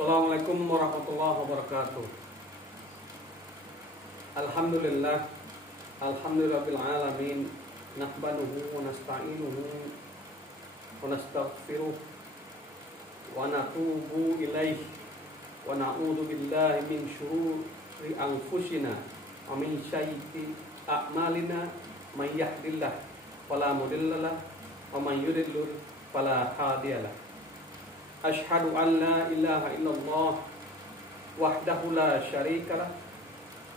Assalamualaikum warahmatullahi wabarakatuh. Alhamdulillah, alhamdulillahil alamin, nahmaduhu wa nasta'inuhu wa nastaghfiruh wa natubu ilaihi wa na'udzu billahi min syururi anfusina wa min sayyiati a'malina, may yahdihillahu fala mudhillalah wa may yudlil fala hadiyalah. Asyhadu an la ilaha illallah wahdahu la syarikalah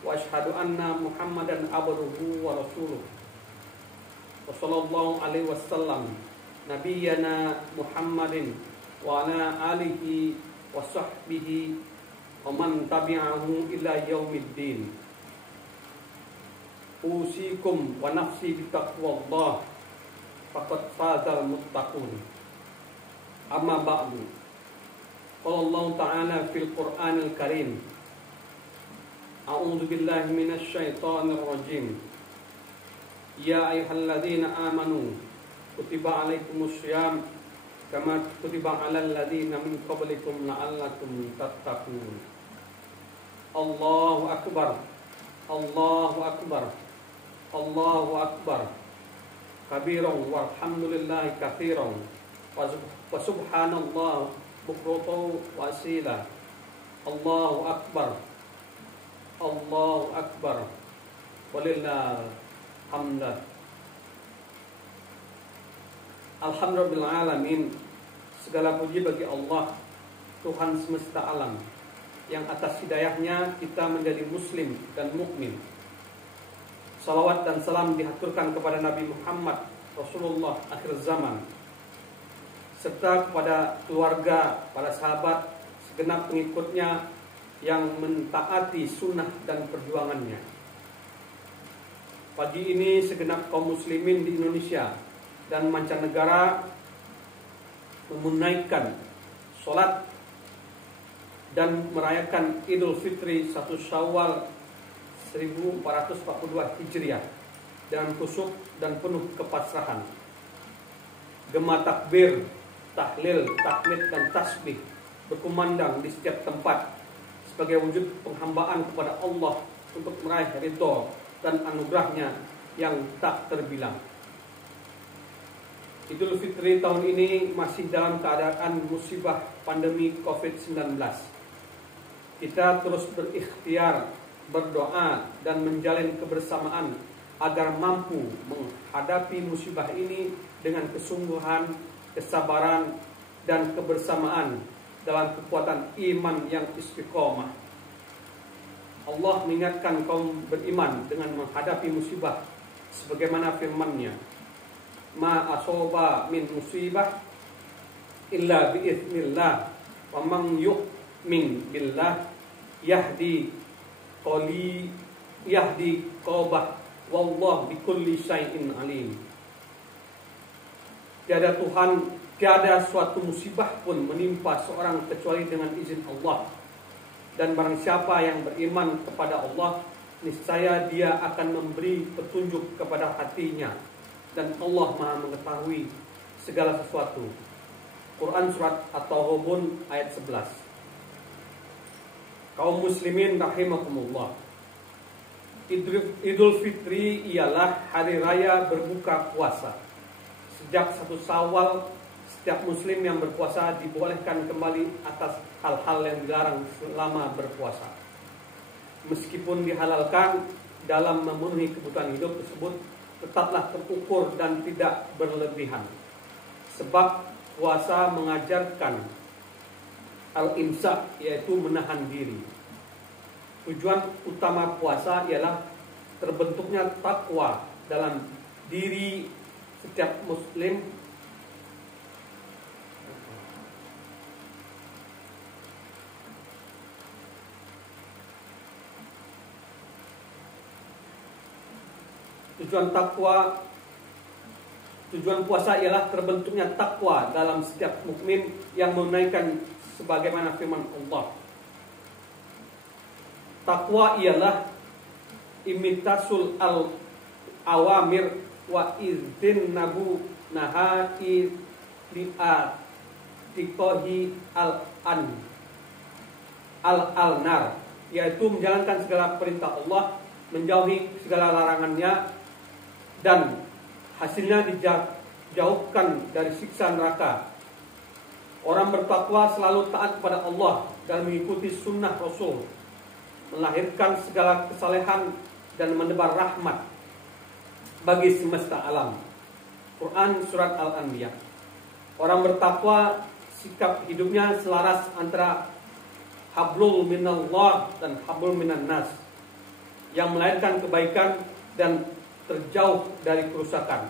wa asyhadu anna Muhammadan abduhu wa rasuluh. Wa sallallahu alaihi wasallam nabiyyana Muhammadin wa ala alihi wa sahbihi wa man tabi'ahu ila yaumiddin. Usikum wa nafsi bitaqwallah faqad fazal muttaqun. Amma ba'du. Qala Allah Ta'ala fil Qur'anil Karim. A'udzu billahi minasy syaithanir rajim. Ya ayyuhalladzina amanu kutiba 'alaikumus syiyam kama kutiba 'alal ladzina min qablikum la'allakum tattaqun. Allahu akbar. Allahu akbar. Allahu akbar. Kabiran walhamdulillahi katsiran. Wa subhanallah bukratan wa asila. Allahu akbar. Allahu akbar. Walillahil hamd. Alhamdulillahil alamin. Segala puji bagi Allah, Tuhan semesta alam, yang atas hidayahnya kita menjadi muslim dan mukmin. Salawat dan salam dihaturkan kepada Nabi Muhammad Rasulullah akhir zaman, serta kepada keluarga, para sahabat, segenap pengikutnya yang mentaati sunnah dan perjuangannya. Pagi ini segenap kaum muslimin di Indonesia dan mancanegara menunaikan sholat dan merayakan Idul Fitri 1 Syawal 1442 Hijriah dengan khusyuk dan penuh kepasrahan. Gema takbir, tahlil, tahmid dan tasbih berkumandang di setiap tempat sebagai wujud penghambaan kepada Allah untuk meraih ridho dan anugerahnya yang tak terbilang. Idul Fitri tahun ini masih dalam keadaan musibah pandemi COVID-19. Kita terus berikhtiar, berdoa dan menjalin kebersamaan agar mampu menghadapi musibah ini dengan kesungguhan, kesabaran dan kebersamaan dalam kekuatan iman yang istiqomah. Allah mengingatkan kaum beriman dengan menghadapi musibah sebagaimana firman-Nya, ma asoba min musibah illa biiznillah wa man yu'min billah yahdi qalbah wallahu bikulli syai'in alim. Tiada suatu musibah pun menimpa seorang kecuali dengan izin Allah. Dan barang siapa yang beriman kepada Allah, niscaya dia akan memberi petunjuk kepada hatinya. Dan Allah Maha mengetahui segala sesuatu. Quran Surat At-Taghabun ayat 11. Kaum muslimin rahimakumullah, Idul Fitri ialah hari raya berbuka puasa. Sejak 1 Syawal, setiap muslim yang berpuasa dibolehkan kembali atas hal-hal yang dilarang selama berpuasa. Meskipun dihalalkan dalam memenuhi kebutuhan hidup tersebut, tetaplah terukur dan tidak berlebihan. Sebab puasa mengajarkan al-imsak, yaitu menahan diri. Tujuan utama puasa ialah terbentuknya takwa dalam diri setiap muslim. Tujuan puasa ialah terbentuknya takwa dalam setiap mukmin yang menunaikan sebagaimana firman Allah. Takwa ialah imitasul al-awamir wa izin nabu nahai li'atikohi al-an al-nar, yaitu menjalankan segala perintah Allah, menjauhi segala larangannya, dan hasilnya dijauhkan dari siksa neraka. Orang bertakwa selalu taat kepada Allah dan mengikuti sunnah Rasul, melahirkan segala kesalehan dan menebar rahmat bagi semesta alam. Quran Surat Al-Anbiya. Orang bertakwa sikap hidupnya selaras antara hablul minallah dan hablul minan nas, yang melahirkan kebaikan dan terjauh dari kerusakan.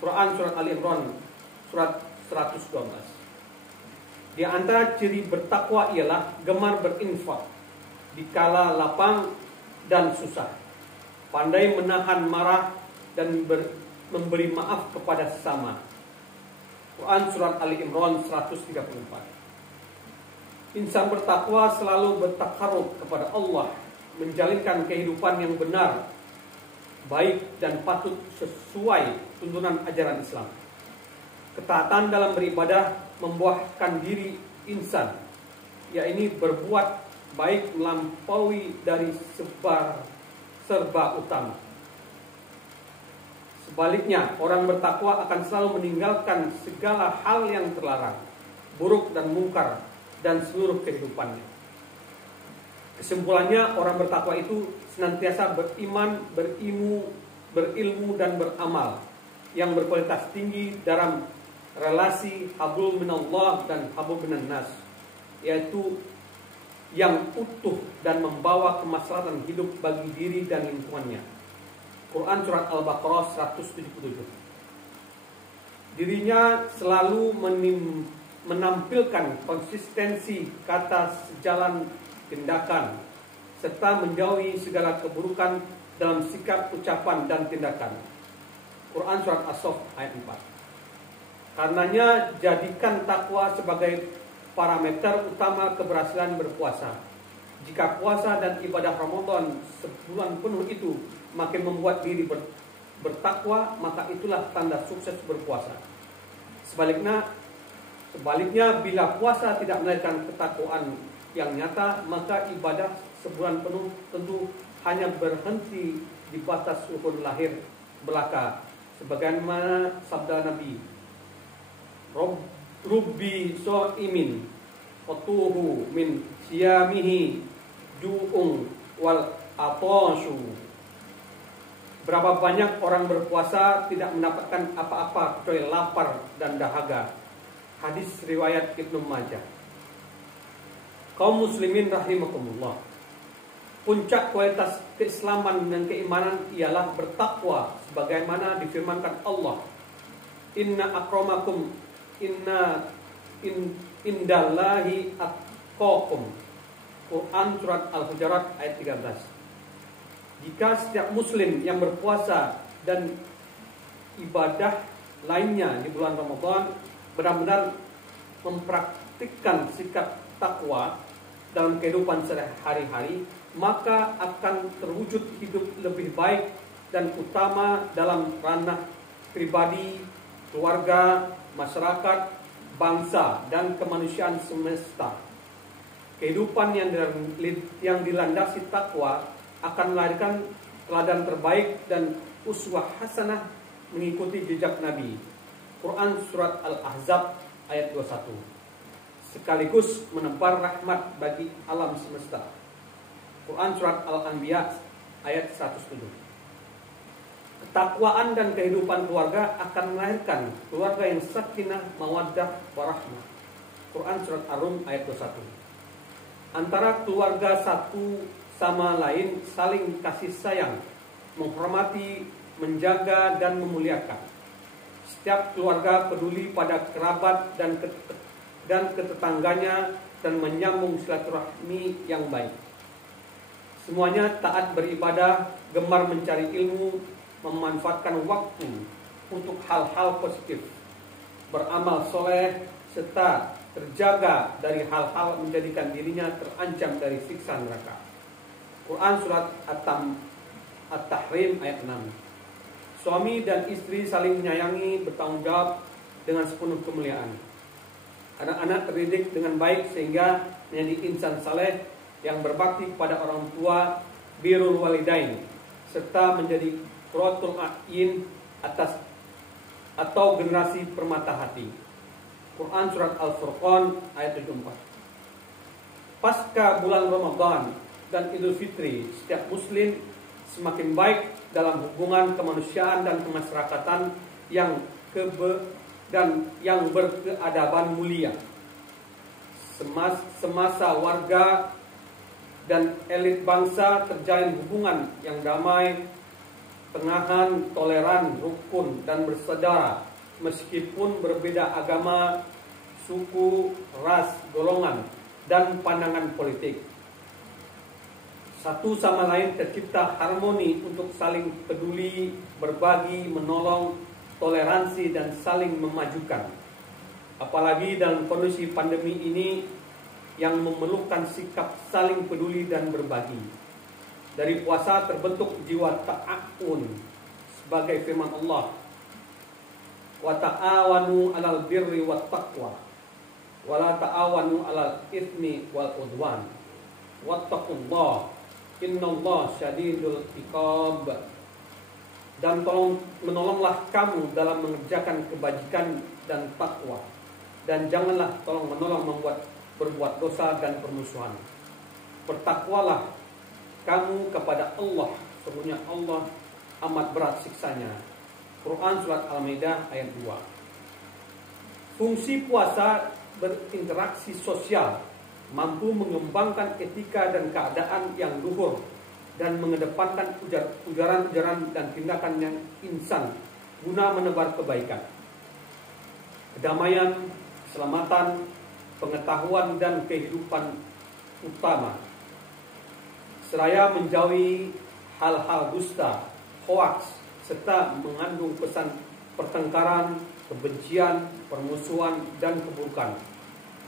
Quran Surat Ali Imran Surat 112. Di antara ciri bertakwa ialah gemar berinfak di kala lapang dan susah, pandai menahan marah dan memberi maaf kepada sesama. Quran Surat Ali Imran 134. Insan bertakwa selalu bertakarub kepada Allah, menjalinkan kehidupan yang benar, baik dan patut sesuai tuntunan ajaran Islam. Ketaatan dalam beribadah membuahkan diri insan, yaitu berbuat baik melampaui dari serba utama. Sebaliknya, orang bertakwa akan selalu meninggalkan segala hal yang terlarang, buruk dan mungkar, dan seluruh kehidupannya. Kesimpulannya, orang bertakwa itu senantiasa beriman, berilmu dan beramal yang berkualitas tinggi dalam relasi hablum minallah dan hablum minan nas, yaitu yang utuh dan membawa kemaslahatan hidup bagi diri dan lingkungannya. Quran Surat Al-Baqarah 177. Dirinya selalu menampilkan konsistensi kata sejalan tindakan, serta menjauhi segala keburukan dalam sikap, ucapan, dan tindakan. Quran Surat As-Saff ayat 4. Karenanya jadikan takwa sebagai parameter utama keberhasilan berpuasa. Jika puasa dan ibadah Ramadan sebulan penuh itu makin membuat diri bertakwa, maka itulah tanda sukses berpuasa. Sebaliknya, bila puasa tidak melahirkan ketakwaan yang nyata, maka ibadah sebulan penuh tentu hanya berhenti di batas rukun lahir belaka, sebagaimana sabda Nabi, Rubbi so'imin fatuhu min siyamihi ju'ung wal atoshu. Berapa banyak orang berpuasa tidak mendapatkan apa-apa kecuali lapar dan dahaga. Hadis riwayat Ibnu Majah. Kaum muslimin rahimakumullah, puncak kualitas keislaman dan keimanan ialah bertakwa, sebagaimana difirmankan Allah, Inna akramakum indallahi atqakum. Quran Surat Al-Hujurat ayat 13. Jika setiap muslim yang berpuasa dan ibadah lainnya di bulan Ramadan benar-benar mempraktikkan sikap takwa dalam kehidupan sehari-hari, maka akan terwujud hidup lebih baik dan utama dalam ranah pribadi, keluarga, masyarakat, bangsa, dan kemanusiaan semesta. Kehidupan yang dilandasi takwa akan melahirkan teladan terbaik dan uswah hasanah mengikuti jejak Nabi. Quran Surat Al-Ahzab ayat 21. Sekaligus menebar rahmat bagi alam semesta. Quran Surat Al-Anbiya ayat 107. Ketakwaan dan kehidupan keluarga akan melahirkan keluarga yang sakinah, mawaddah, warahmah. Quran Surat Ar-Rum ayat 21. Antara keluarga satu sama lain saling kasih sayang, menghormati, menjaga, dan memuliakan. Setiap keluarga peduli pada kerabat dan ketetangganya dan menyambung silaturahmi yang baik. Semuanya taat beribadah, gemar mencari ilmu, memanfaatkan waktu untuk hal-hal positif, beramal soleh, serta terjaga dari hal-hal menjadikan dirinya terancam dari siksa neraka. Quran Surat At-Tahrim ayat 6. Suami dan istri saling menyayangi, bertanggung jawab dengan sepenuh kemuliaan. Anak-anak terdidik dengan baik sehingga menjadi insan saleh yang berbakti kepada orang tua, birrul walidain, serta menjadi qurratul a'yun atas atau generasi permata hati. Quran surat Al-Furqan ayat 74. Pasca bulan Ramadan dan Idul Fitri, setiap muslim semakin baik dalam hubungan kemanusiaan dan kemasyarakatan yang berkeadaban mulia. Semasa warga dan elit bangsa terjalin hubungan yang damai, tengahan, toleran, rukun, dan bersaudara, meskipun berbeda agama, suku, ras, golongan, dan pandangan politik. Satu sama lain tercipta harmoni untuk saling peduli, berbagi, menolong, toleransi, dan saling memajukan. Apalagi dalam kondisi pandemi ini yang memerlukan sikap saling peduli dan berbagi. Dari puasa terbentuk jiwa ta'awun sebagai firman Allah, wa ta'awanu 'alal birri wat taqwa wa la ta'awanu 'alal itsmi wal udwan wattaqullaha innallaha syadidul iqab. Dan menolonglah kamu dalam mengerjakan kebajikan dan takwa, dan janganlah tolong menolong berbuat dosa dan permusuhan. Bertakwalah kamu kepada Allah, sesungguhnya Allah amat berat siksanya. Quran surat Al-Maidah ayat 2. Fungsi puasa berinteraksi sosial, mampu mengembangkan etika dan keadaan yang luhur, dan mengedepankan ujaran-ujaran dan tindakan yang insan guna menebar kebaikan, kedamaian, keselamatan, pengetahuan, dan kehidupan utama, seraya menjauhi hal-hal dusta, hoaks, serta mengandung pesan pertengkaran, kebencian, permusuhan, dan keburukan.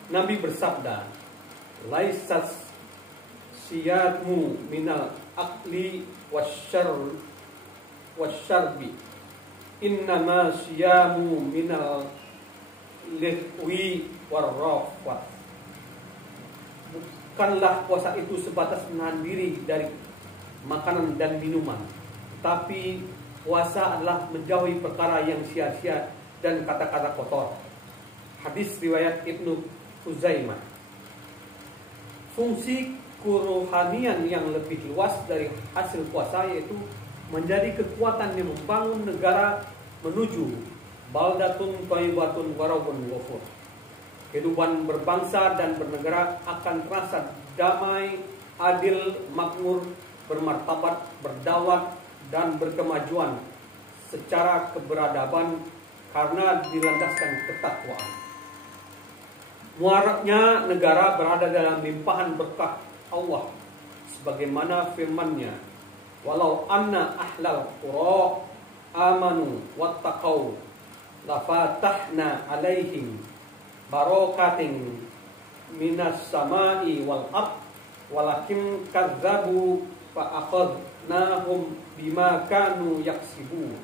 Nabi bersabda, laisas siyadmu minal akli wasyarbi, innama siyamu minal lihwi warrafat. Bukanlah puasa itu sebatas menahan diri dari makanan dan minuman, tapi puasa adalah menjauhi perkara yang sia-sia dan kata-kata kotor. Hadis riwayat Ibnu Huzaimah. Fungsi kerohanian yang lebih luas dari hasil puasa yaitu menjadi kekuatan yang membangun negara menuju baldatun thayyibatun warabun ghafur. Kehidupan berbangsa dan bernegara akan terasa damai, adil, makmur, bermartabat, berdaulat, dan berkemajuan secara keberadaban karena dilandaskan ketakwaan. Muaraknya negara berada dalam limpahan berkah Allah, sebagaimana firman-Nya, walau anna ahlal qura amanu wattaqau lafatahna alaihim barakatin minas samai wal ard walakin kadzabu fa akhadnahum bima kanu yaksibun.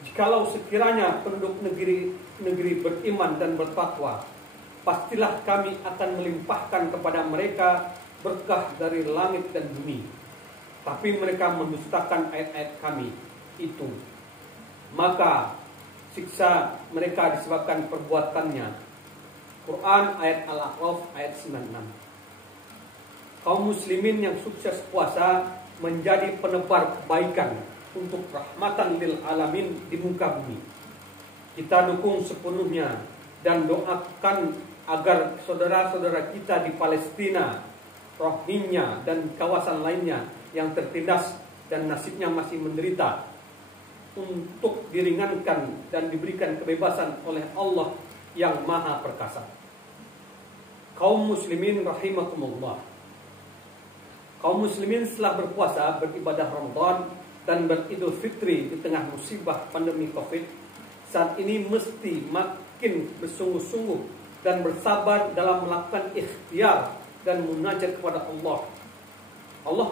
Jikalau sekiranya penduduk negeri beriman dan bertakwa, pastilah kami akan melimpahkan kepada mereka berkah dari langit dan bumi. Tapi mereka mendustakan ayat-ayat kami itu, maka siksa mereka disebabkan perbuatannya. Quran ayat Al-A'raf ayat 96. Kaum muslimin yang sukses puasa menjadi penebar kebaikan untuk rahmatan lil alamin di muka bumi. Kita dukung sepenuhnya dan doakan agar saudara-saudara kita di Palestina, Rohingya, dan kawasan lainnya yang tertindas dan nasibnya masih menderita untuk diringankan dan diberikan kebebasan oleh Allah yang Maha Perkasa. Kaum muslimin rahimakumullah. Kaum muslimin setelah berpuasa, beribadah Ramadan, dan beridul fitri di tengah musibah pandemi Covid, saat ini mesti makin bersungguh-sungguh dan bersabar dalam melakukan ikhtiar dan munajat kepada Allah. Allah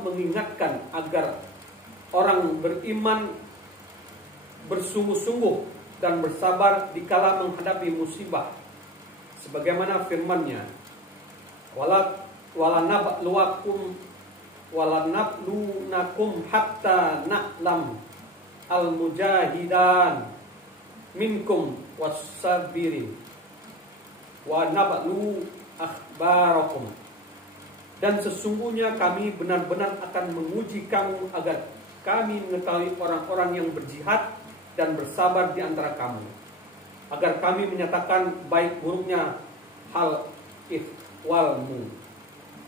mengingatkan agar orang beriman bersungguh-sungguh dan bersabar dikala menghadapi musibah, sebagaimana firman-Nya, walanablunakum hatta na'lam al-mujahidan minkum was-sabirin wa nablu akhbarakum. Dan sesungguhnya kami benar-benar akan menguji kamu agar kami mengetahui orang-orang yang berjihad dan bersabar di antara kamu, agar kami menyatakan baik buruknya hal ihwalmu.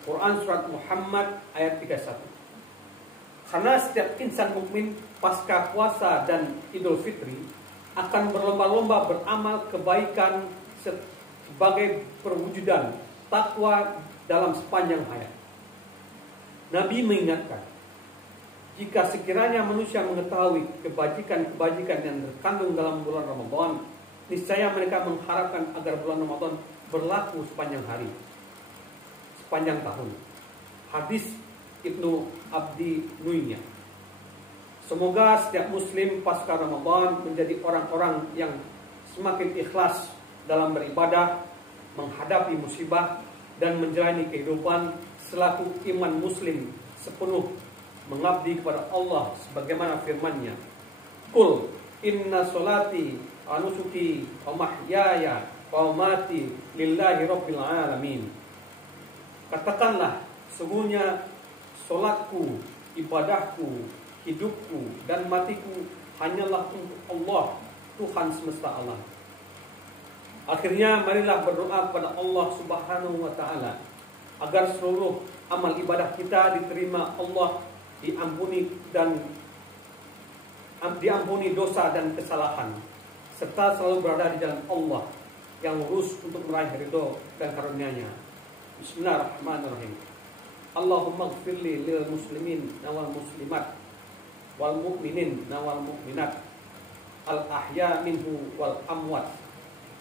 Quran surat Muhammad ayat 31. Karena setiap insan mukmin pasca puasa dan Idul Fitri akan berlomba-lomba beramal kebaikan sebagai perwujudan takwa dalam sepanjang hayat. Nabi mengingatkan, jika sekiranya manusia mengetahui kebajikan-kebajikan yang terkandung dalam bulan Ramadan, niscaya mereka mengharapkan agar bulan Ramadan berlaku sepanjang hari, sepanjang tahun. Hadis Ibnu Abdi Nuinya. Semoga setiap muslim pasca Ramadan menjadi orang-orang yang semakin ikhlas dalam beribadah, menghadapi musibah, dan menjalani kehidupan selaku iman muslim sepenuh mengabdi kepada Allah sebagaimana firman-Nya, Qul inna sholati wa nusuki wa mahyaya wa mamati lillahi rabbil alamin. Katakanlah, sesungguhnya solatku, ibadahku, hidupku, dan matiku hanyalah untuk Allah, Tuhan semesta alam. Akhirnya marilah berdoa kepada Allah Subhanahu wa Ta'ala agar seluruh amal ibadah kita diterima Allah, diampuni dosa dan kesalahan, serta selalu berada di jalan Allah yang lurus untuk meraih ridho dan karunia-Nya. Bismillahirrahmanirrahim. Allahumma ighfirli lil muslimin wal muslimat wal mu'minin wal mu'minat al ahya minhu wal amwat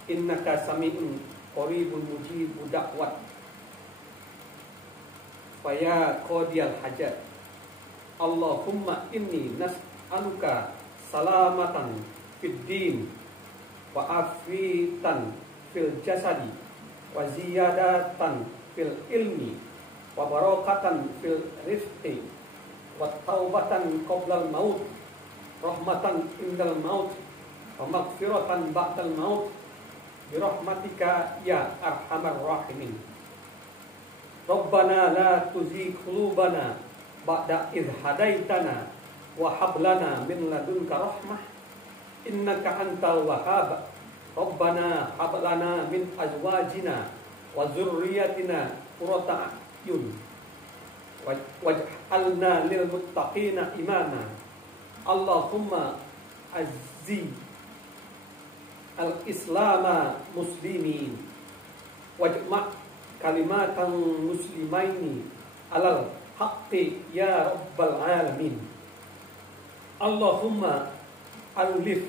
innaka sami'un qaribun mujibud da'wat faya qadiyal hajat. Allahumma inni nas'aluka salamatan fid din wa afiatan fil jasadi wa ziyadatan fil ilmi wa barakatan fil rizqi wa taubatan qoblal maut, rahmatan indal maut, wa maghfiratan ba'dal maut birahmatika ya arhamar rahimin. Rabbana la tuzigh qulubana ba'da idh hadaitana wa hab lana min ladunka rahmah innaka antal wahhab. Rabbana hab lana min azwajina wa dzurriyyatina qurrata a'yun waj'alna lil muttaqina imama. Allahumma azzi al-islama muslimin wajma' kalimatan muslimaini alal haqqi ya rabbal alamin. Allahumma alif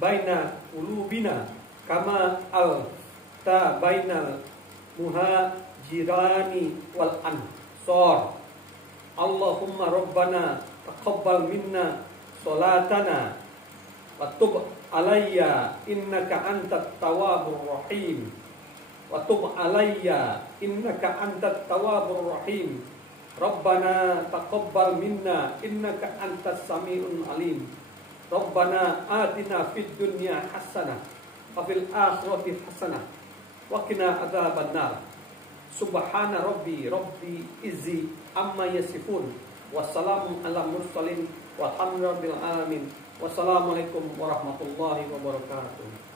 baina qulubina kama alta bainal muhajirani wal ansar. Allahumma rabbana taqabbal minna salatana wa tub alayya innaka antat tawwabur rahim wa tub alayya innaka antat tawwabur rahim. Rabbana taqabbal minna innaka antas sami'un alim. Rabbana atina fid dunya hasanah wa fil akhirati hasanah wa qina adzabannar. Subhana rabbi izzi amma yasifun wa salamun ala mursalin walhamdulillahi rabbil alamin. Wassalamualaikum warahmatullahi wabarakatuh.